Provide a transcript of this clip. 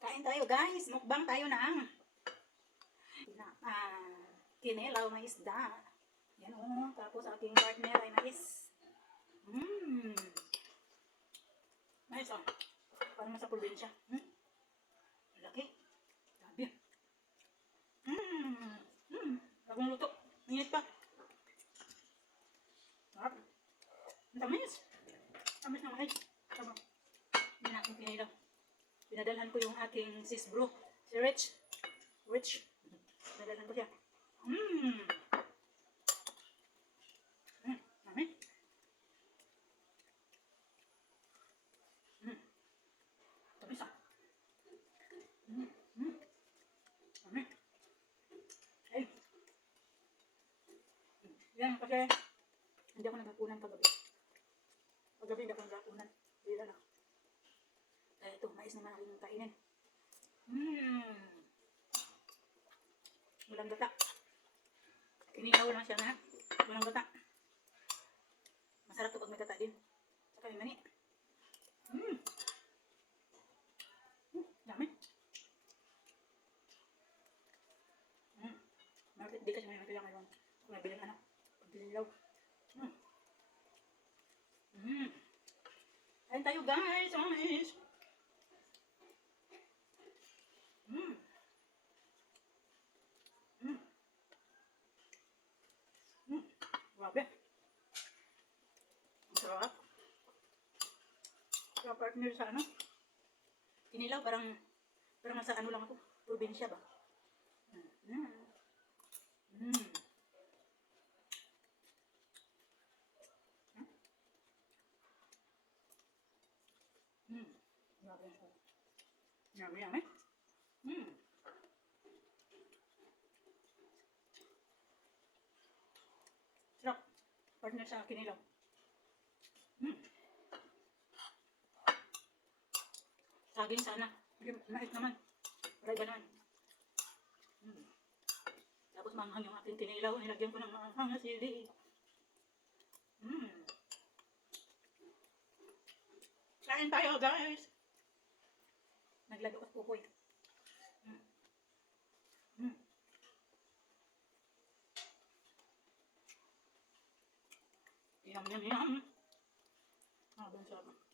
Kain tayo guys, mukbang tayo ng kinilaw na isda. Yan o, tapos aking partner ay mais. Mais o, parang nasa probinsya. Laki, sabi. Bagong luto, init pa. Sarap. Ang tamis. Tamis ng mais. Tama. Yan aking kinilaw. Pinadalhan ko yung aking sis bro, si Rich. Pinadalhan ko siya. Mami. Tamis ah. Mami. Ay. Yan kasi hindi ako naghapunan kagabi. Kagabi hindi ako naghapunan. Bila na. Kaya ito, mais naman aking kainin. Walang gata. Kinilaw lang siya na. Walang gata. Masarap to pag may gata din. Saka may mani. Dami. Di kasi may matilang ngayon. Kung nabiling ano. Pagkinilaw. Kain tayo guys. Oh, mais. Grabe. Ang sarap. Kaya partner sa ano. Kinilaw parang nasa ano lang ako. Probinsya ba? Grabe. Yummy, yummy. Sarap. Partner sa kinilaw. Saging sana. Mais naman. Maray naman. Tapos manghang yung aking kinilaw. Nilagyan ko ng manghang na sili. Kain tayo guys. Naglado ko sa pupoy. Yum, yum, yum. Abang sarap.